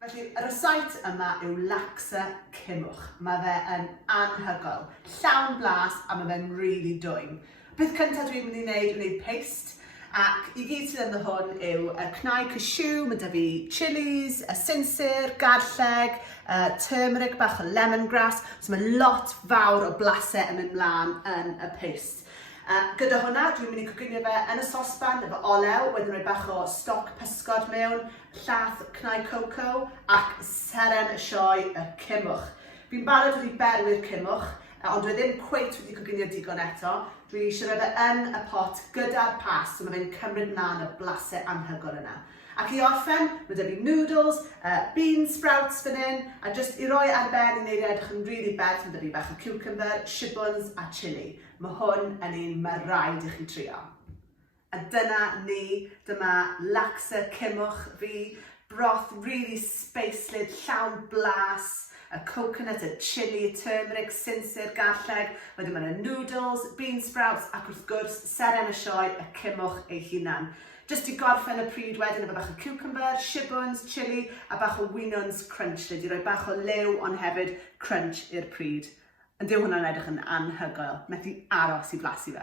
Felly, y rysait yma yw Laksa Cimwch. Mae fe yn anhygoel, llawn blas a mae fe'n really dwym. Beth cyntaf dwi'n mynd i wneud yw wneud paste, ac i gyd sydd ynddo hwn yw y cnau cashew, mae 'da fi chilies, y sinsir, garlleg, turmeric bach o lemongrass, so mae lot fawr o blasau yn mynd mlaen yn y paste. Gyda hwnna, dwi'n mynd i coginio fe yn y sosban efo olew, wedyn rhoi bach o stoc pysgod mewn, llath cnau coco ac seren y sioe y cymwch. Fi'n barod wedi berwi'r cymwch, ond dwi ddim cweit wedi coginio digon eto. Dwi eisiau rhoi fe yn y pot gyda'r pas, so mae fe'n cymryd mlaen y blasau anhygoel yna. Ac i orffen, mae 'da fi noodles, bean sprouts fan hyn, a jyst i roi ar ben i wneud edrych yn really beth, mae 'da fi bach o cucumber, shibuns a chili. Mae hwn yn un mae rhaid i chi trio. A dyna ni, dyma Laksa Cimwch fi, broth really speislyd, llawn blas, y coconut, y chili, y turmeric, sinsir, garlleg, wedyn mae noodles, bean sprouts ac wrth gwrs seren y sioe, y cymwch ei hunan. Jyst i gorffen y pryd wedyn efo bach o cucumber, shibuns, chili a bach o winons crunch, i roi bach o liw ond hefyd crunch i'r pryd. Yn dyw hwnna'n edrych yn anhygoel, methu aros i blasu fe.